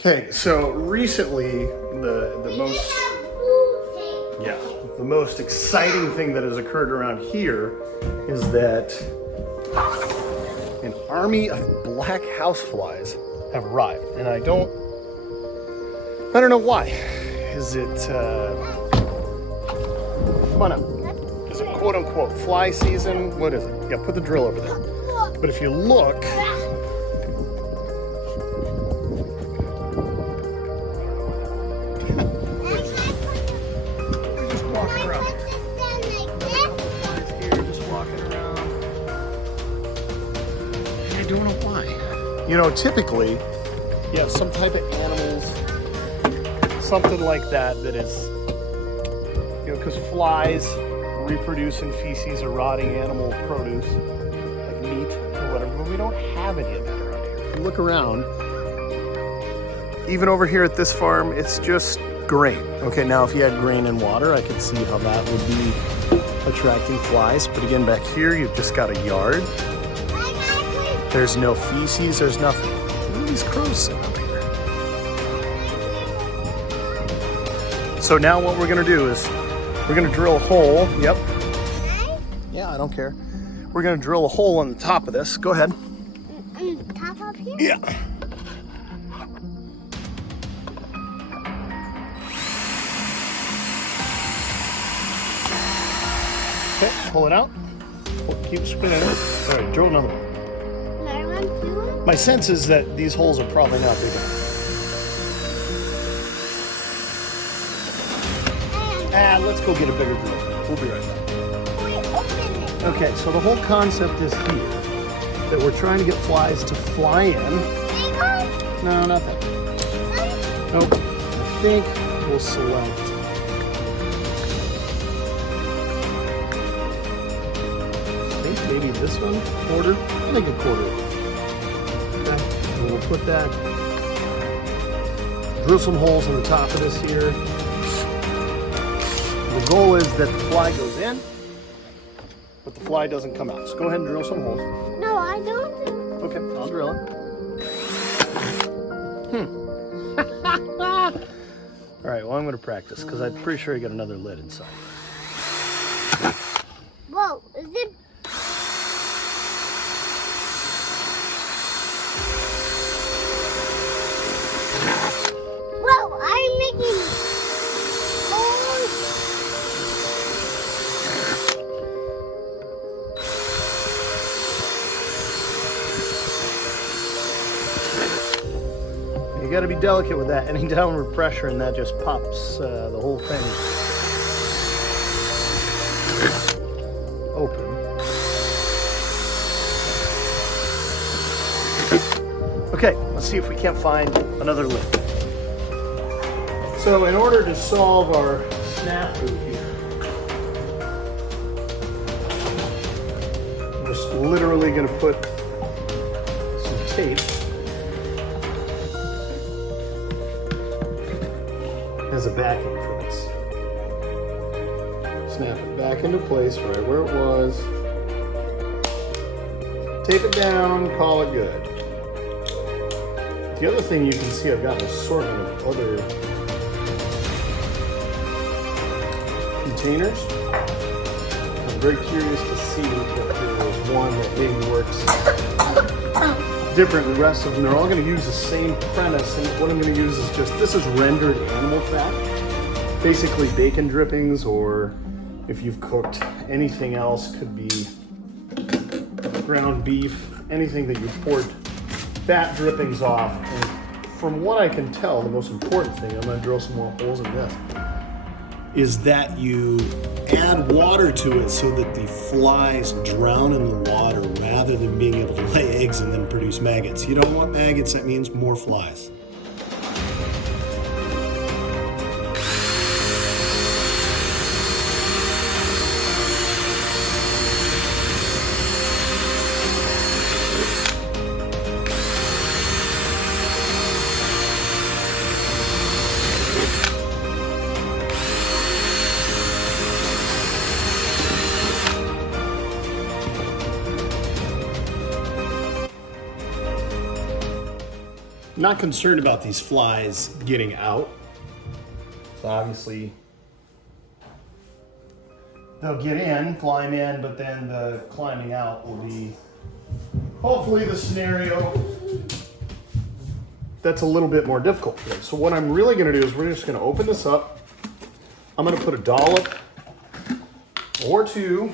Okay, so recently the most exciting thing that has occurred around here is that an army of black houseflies have arrived, and I don't know why. Is it come on up? Is it quote unquote fly season? What is it? Yeah, put the drill over there. But if you look. You know, typically, you have some type of animals, something like that is, you know, because flies reproduce in feces or rotting animal produce, like meat or whatever, but we don't have any of that around here. If you look around, even over here at this farm, it's just grain. Okay, now if you had grain and water, I could see how that would be attracting flies, but again, back here, you've just got a yard. There's no feces, there's nothing. Look at these crows sitting up here. So now what we're gonna do is, we're gonna drill a hole, yep. Yeah, I don't care. We're gonna drill a hole on the top of this. Go ahead. Top of here? Yeah. Okay, pull it out. Keep spinning it. All right, drill another one. My sense is that these holes are probably not big enough. Let's go get a bigger drill. We'll be right back. Okay, so the whole concept is here that we're trying to get flies to fly in. No, not that. Nope. I think we'll select. I think maybe this one, quarter. I think a quarter. And we'll put that, drill some holes in the top of this here. The goal is that the fly goes in, but the fly doesn't come out. So go ahead and drill some holes. No, I don't. Okay, I'll drill it. All right, well, I'm going to practice because I'm pretty sure I got another lid inside. Whoa, is it? You got to be delicate with that. Any downward pressure and that just pops the whole thing open. Okay, let's see if we can't find another lid. So in order to solve our snafu here, I'm just literally going to put some tape as a backing for this. Snap it back into place right where it was. Tape it down, call it good. The other thing you can see, I've got an assortment of other containers. I'm very curious to see if there's one that maybe works different than the rest of them. They're all going to use the same premise, and what I'm going to use is just, this is rendered animal fat. Basically bacon drippings, or if you've cooked anything else, could be ground beef, anything that you poured fat drippings off. And from what I can tell, the most important thing, I'm going to drill some more holes in this, is that you add water to it so that the flies drown in the water rather than being able to lay eggs and then produce maggots. You don't want maggots, that means more flies. not concerned about these flies getting out. So obviously, they'll get in, climb in, but then the climbing out will be hopefully the scenario that's a little bit more difficult for them. So what I'm really gonna do is we're just gonna open this up. I'm gonna put a dollop or two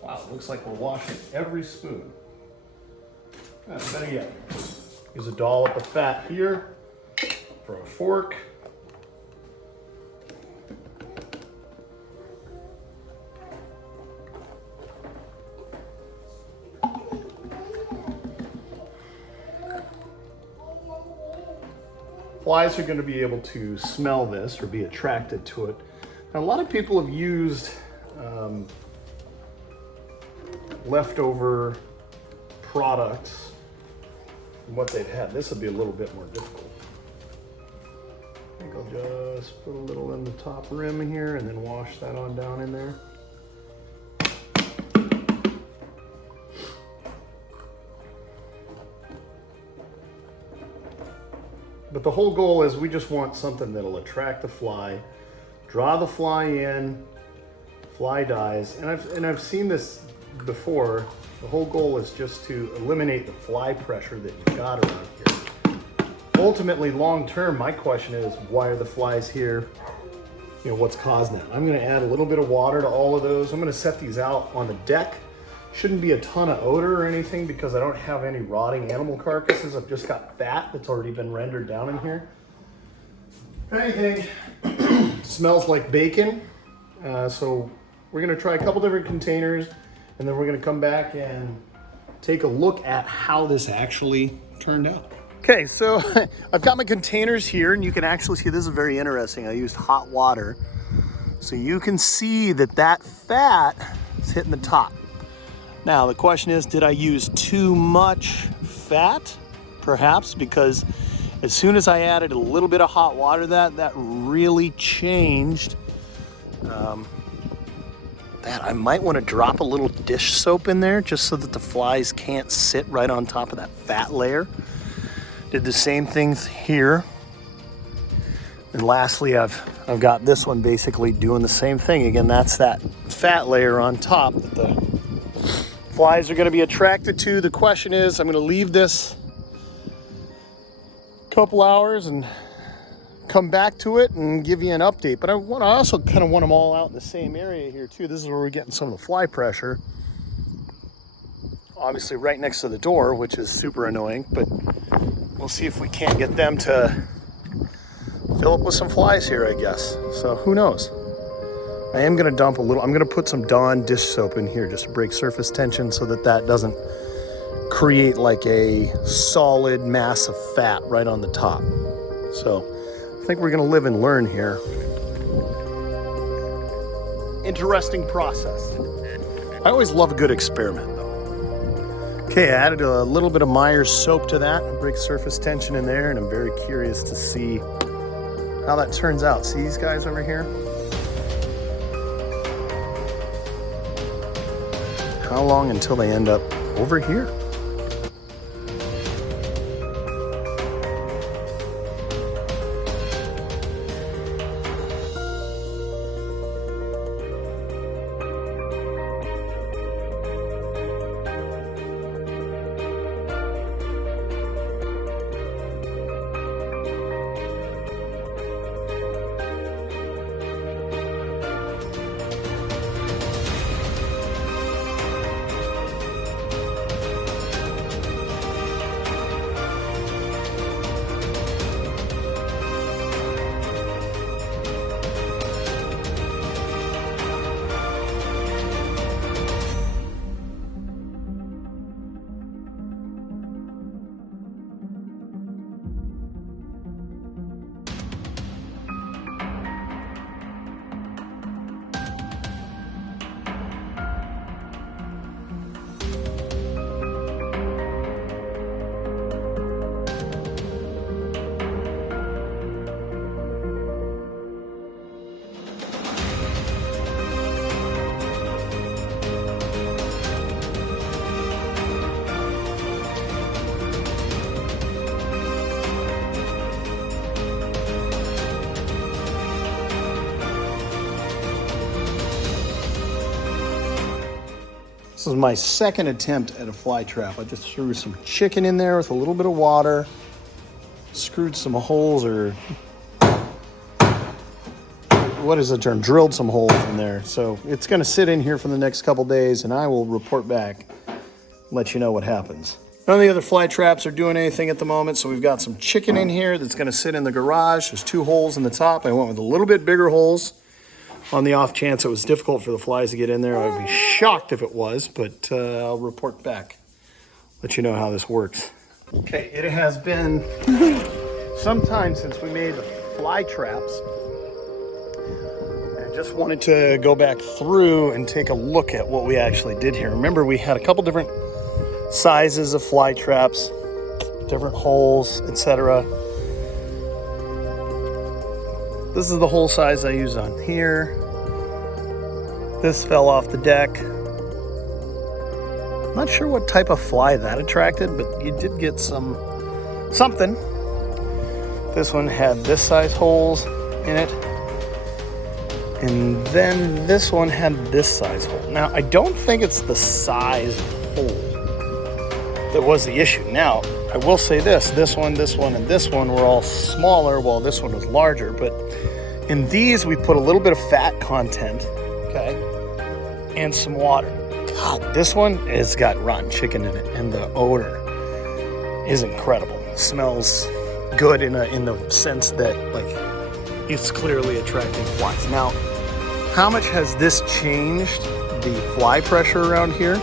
wow, it looks like we're washing every spoon. Better yet, use a dollop of fat here for a fork. Flies are going to be able to smell this or be attracted to it. Now, a lot of people have used leftover products and what they've had. This would be a little bit more difficult. I think I'll just put a little in the top rim here and then wash that on down in there. But the whole goal is we just want something that'll attract the fly, draw the fly in, fly dies. And I've seen this before. The whole goal is just to eliminate the fly pressure that you've got around here. Ultimately, long term, my question is, why are the flies here? You know, what's causing that? I'm gonna add a little bit of water to all of those. I'm gonna set these out on the deck. Shouldn't be a ton of odor or anything because I don't have any rotting animal carcasses. I've just got fat that's already been rendered down in here. If anything, smells like bacon. So we're gonna try a couple different containers and then we're gonna come back and take a look at how this actually turned out. Okay, so I've got my containers here and you can actually see, this is very interesting. I used hot water. So you can see that that fat is hitting the top. Now, the question is, did I use too much fat? Perhaps, because as soon as I added a little bit of hot water to that really changed that. I might want to drop a little dish soap in there just so that the flies can't sit right on top of that fat layer. Did the same things here. And lastly, I've got this one basically doing the same thing. Again, that's that fat layer on top that the flies are going to be attracted to. The question is, I'm going to leave this a couple hours and come back to it and give you an update. But I also kind of want them all out in the same area here too. This is where we're getting some of the fly pressure. Obviously right next to the door, which is super annoying, but we'll see if we can't get them to fill up with some flies here, I guess. So who knows? I am gonna dump a little, I'm gonna put some Dawn dish soap in here just to break surface tension so that that doesn't create like a solid mass of fat right on the top. So I think we're gonna live and learn here. Interesting process. I always love a good experiment though. Okay, I added a little bit of Myers soap to that to break surface tension in there, and I'm very curious to see how that turns out. See these guys over here? How long until they end up over here? This is my second attempt at a fly trap. I just threw some chicken in there with a little bit of water, screwed some holes, or what is the term? Drilled some holes in there. So it's going to sit in here for the next couple days, and I will report back, let you know what happens. None of the other fly traps are doing anything at the moment, so we've got some chicken in here that's going to sit in the garage. There's 2 holes in the top. I went with a little bit bigger holes on the off chance it was difficult for the flies to get in there. I would be shocked if it was, but I'll report back, let you know how this works. Okay, it has been some time since we made the fly traps. I just wanted to go back through and take a look at what we actually did here. Remember, we had a couple different sizes of fly traps, different holes, etc. This is the hole size I used on here. This fell off the deck. Not sure what type of fly that attracted, but you did get something. This one had this size holes in it. And then this one had this size hole. Now, I don't think it's the size hole that was the issue. Now, I will say this one, and this one were all smaller while this one was larger, but in these we put a little bit of fat content, okay, and some water. God, this one has got rotten chicken in it, and the odor is incredible. It smells good in the sense that, like, it's clearly attracting flies. Now, how much has this changed the fly pressure around here?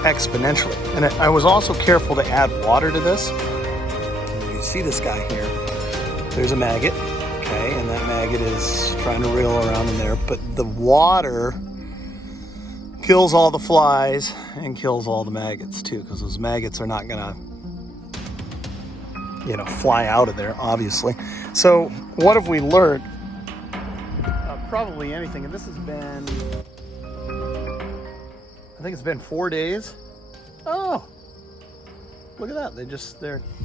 Exponentially. And I was also careful to add water to this. You see this guy here. There's a maggot, okay, and that maggot is trying to wriggle around in there, but the water kills all the flies and kills all the maggots too, because those maggots are not gonna, fly out of there, obviously. So what have we learned? Probably anything, and this has been, I think it's been 4 days. Oh, look at that.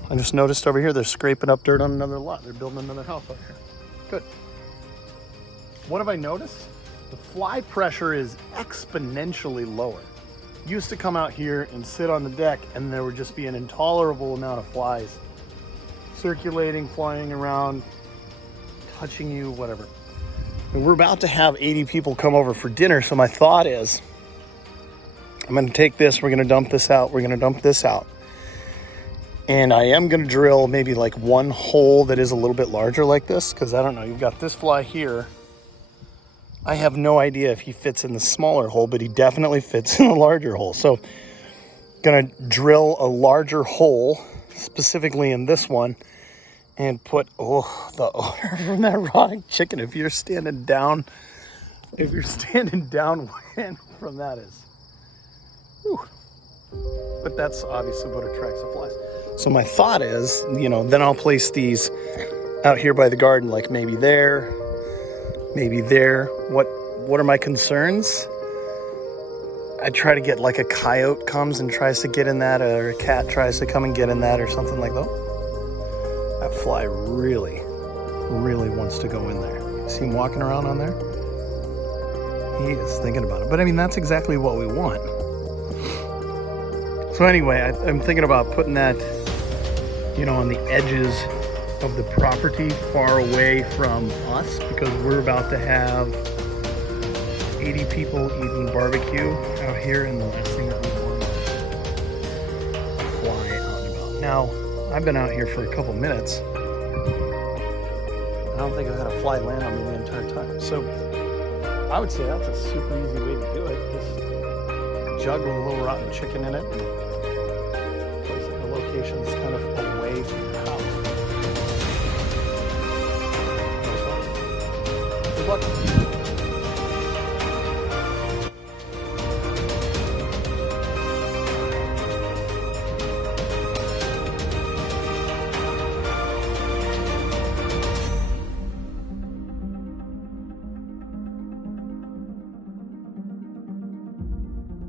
I just noticed over here, they're scraping up dirt on another lot. They're building another house out here. Good. What have I noticed? The fly pressure is exponentially lower. Used to come out here and sit on the deck, and there would just be an intolerable amount of flies circulating, flying around, touching you, whatever. And we're about to have 80 people come over for dinner, so my thought is, I'm going to take this, we're going to dump this out, we're going to dump this out. And I am going to drill maybe like one hole that is a little bit larger like this, because I don't know, you've got this fly here. I have no idea if he fits in the smaller hole, but he definitely fits in the larger hole. So going to drill a larger hole, specifically in this one, and put, the odor from that rotting chicken. If you're standing downwind from that is, whew. But that's obviously what attracts the flies. So my thought is, then I'll place these out here by the garden, like maybe there, maybe there. What are my concerns? I try to get like a coyote comes and tries to get in that, or a cat tries to come and get in that, or something like that. That fly really, really wants to go in there. You see him walking around on there? He is thinking about it. But I mean, that's exactly what we want. So anyway, I'm thinking about putting that, on the edges of the property, far away from us, because we're about to have 80 people eating barbecue out here, and the last thing that we want is a fly out and about. Now, I've been out here for a couple minutes. I don't think I've had a fly land on me the entire time. So I would say that's a super easy way to do it. Just a jug with a little rotten chicken in it, and place it in a location that's kind of away from